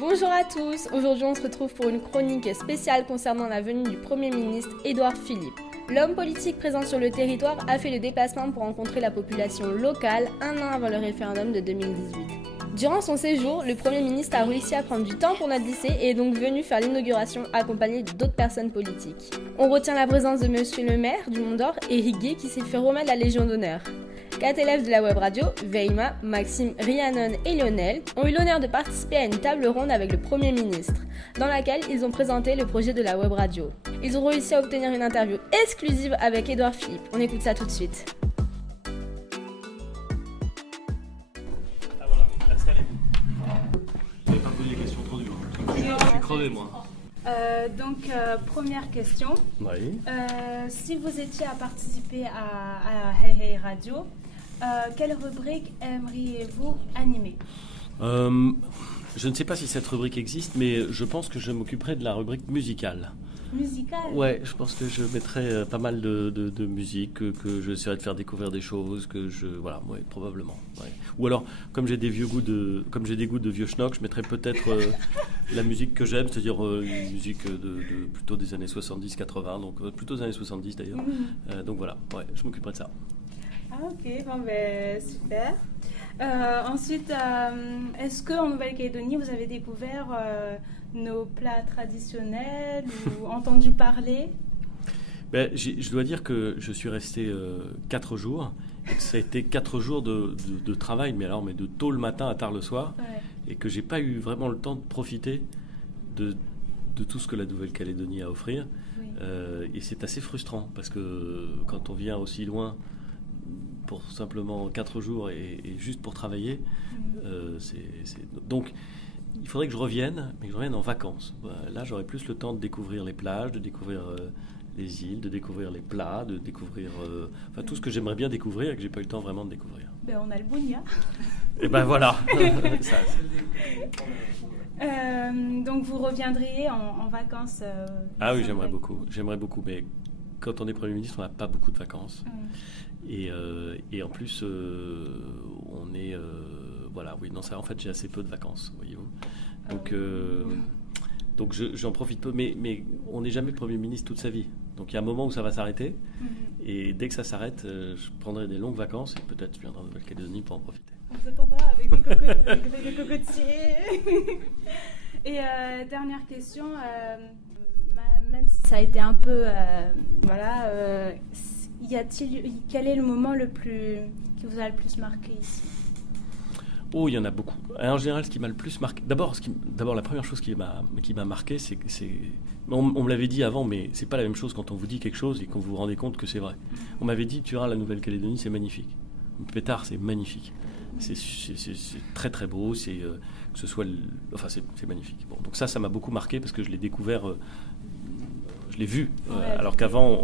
Bonjour à tous, aujourd'hui on se retrouve pour une chronique spéciale concernant la venue du Premier ministre Édouard Philippe. L'homme politique présent sur le territoire a fait le déplacement pour rencontrer la population locale un an avant le référendum de 2018. Durant son séjour, le Premier ministre a réussi à prendre du temps pour notre lycée et est donc venu faire l'inauguration accompagné d'autres personnes politiques. On retient la présence de monsieur le maire du Mont-d'Or, Éric Gué, qui s'est fait remettre la Légion d'honneur. 4 élèves de la web radio, Veima, Maxime, Rhiannon et Lionel, ont eu l'honneur de participer à une table ronde avec le Premier ministre, dans laquelle ils ont présenté le projet de la web radio. Ils ont réussi à obtenir une interview exclusive avec Édouard Philippe. On écoute ça tout de suite. Ah voilà, installez-vous. Vous n'avez pas posé des questions trop dures. Je suis crevé moi. Première question. Oui. Si vous étiez à participer à Hey Hey Radio, quelle rubrique aimeriez-vous animer ? Je ne sais pas si cette rubrique existe, mais je pense que je m'occuperai de la rubrique musicale. Musicale ? Ouais, je pense que je mettrai pas mal de musique, que j'essaierai de faire découvrir des choses, voilà, ouais, probablement. Ouais. Ou alors, comme j'ai des goûts de vieux schnock, je mettrai peut-être la musique que j'aime, c'est-à-dire une musique plutôt des années 70-80, donc plutôt des années 70 d'ailleurs. Donc voilà, ouais, je m'occuperai de ça. Ah ok, bon ben super. Ensuite, est-ce qu'en Nouvelle-Calédonie, vous avez découvert nos plats traditionnels ou entendu parler ? Je dois dire que je suis resté 4 jours. Ça a été 4 jours de travail, mais de tôt le matin à tard le soir, ouais. Et que j'ai pas eu vraiment le temps de profiter de tout ce que la Nouvelle-Calédonie a à offrir. Oui. Et c'est assez frustrant, parce que quand on vient aussi loin pour simplement 4 jours et juste pour travailler, donc il faudrait que je revienne, mais que je revienne en vacances. Là, j'aurais plus le temps de découvrir les plages, de découvrir les îles, de découvrir les plats, de découvrir tout ce que j'aimerais bien découvrir et que j'ai pas eu le temps vraiment de découvrir. Ben, on a le Bounia. Et ben voilà. Donc vous reviendriez en vacances Ah oui, j'aimerais beaucoup. Mais quand on est Premier ministre, on n'a pas beaucoup de vacances. Et en plus, on est... en fait, j'ai assez peu de vacances, voyez-vous. Donc j'en profite peu, mais on n'est jamais Premier ministre toute sa vie. Donc il y a un moment où ça va s'arrêter, et dès que ça s'arrête, je prendrai des longues vacances, et peut-être je viendrai en Nouvelle-Calédonie pour en profiter. On s'attendra avec des cocotiers. Et dernière question, même si ça a été un peu... quel est le moment qui vous a le plus marqué ici ? Oh, il y en a beaucoup. En général, ce qui m'a le plus marqué... D'abord, la première chose qui m'a marqué, c'est... On me l'avait dit avant, mais c'est pas la même chose quand on vous dit quelque chose et qu'on vous vous rendez compte que c'est vrai. On m'avait dit, tu verras, la Nouvelle-Calédonie, c'est magnifique. Pétard, c'est magnifique. C'est très très beau, c'est magnifique. Bon, donc ça m'a beaucoup marqué parce que je l'ai découvert, je l'ai vu, alors qu'avant,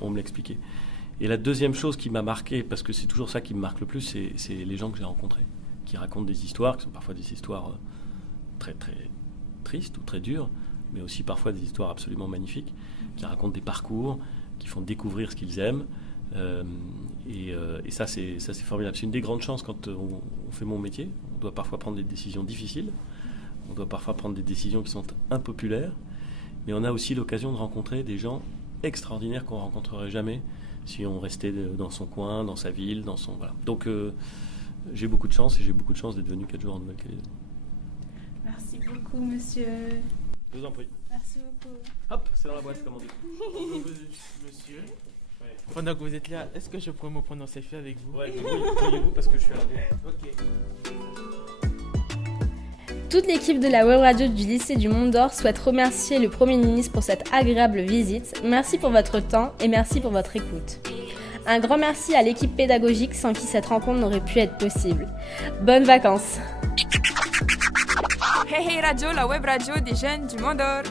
on me l'expliquait. Et la deuxième chose qui m'a marqué, parce que c'est toujours ça qui me marque le plus, c'est les gens que j'ai rencontrés, qui racontent des histoires, qui sont parfois des histoires très très tristes ou très dures, mais aussi parfois des histoires absolument magnifiques, qui racontent des parcours, qui font découvrir ce qu'ils aiment. Et ça c'est formidable. C'est une des grandes chances quand on fait mon métier. On doit parfois prendre des décisions difficiles, on doit parfois prendre des décisions qui sont impopulaires, mais on a aussi l'occasion de rencontrer des gens extraordinaires qu'on ne rencontrerait jamais si on restait dans son coin, dans sa ville, voilà. Donc j'ai beaucoup de chance, et j'ai beaucoup de chance d'être venu 4 jours en Nouvelle-Calédonie. Merci beaucoup, monsieur. Je vous en prie. Merci beaucoup. Hop, c'est dans la boîte, comme on dit. Monsieur, pendant que vous êtes là, est-ce que je pourrais me prendre un selfie avec vous ? Ouais, voyez-vous parce que je suis à la boîte. Ok. Toute l'équipe de la web radio du lycée du Mont-d'Or souhaite remercier le Premier ministre pour cette agréable visite. Merci pour votre temps et merci pour votre écoute. Un grand merci à l'équipe pédagogique sans qui cette rencontre n'aurait pu être possible. Bonnes vacances. Hey Hey Radio, la web radio des jeunes du Mont-d'Or.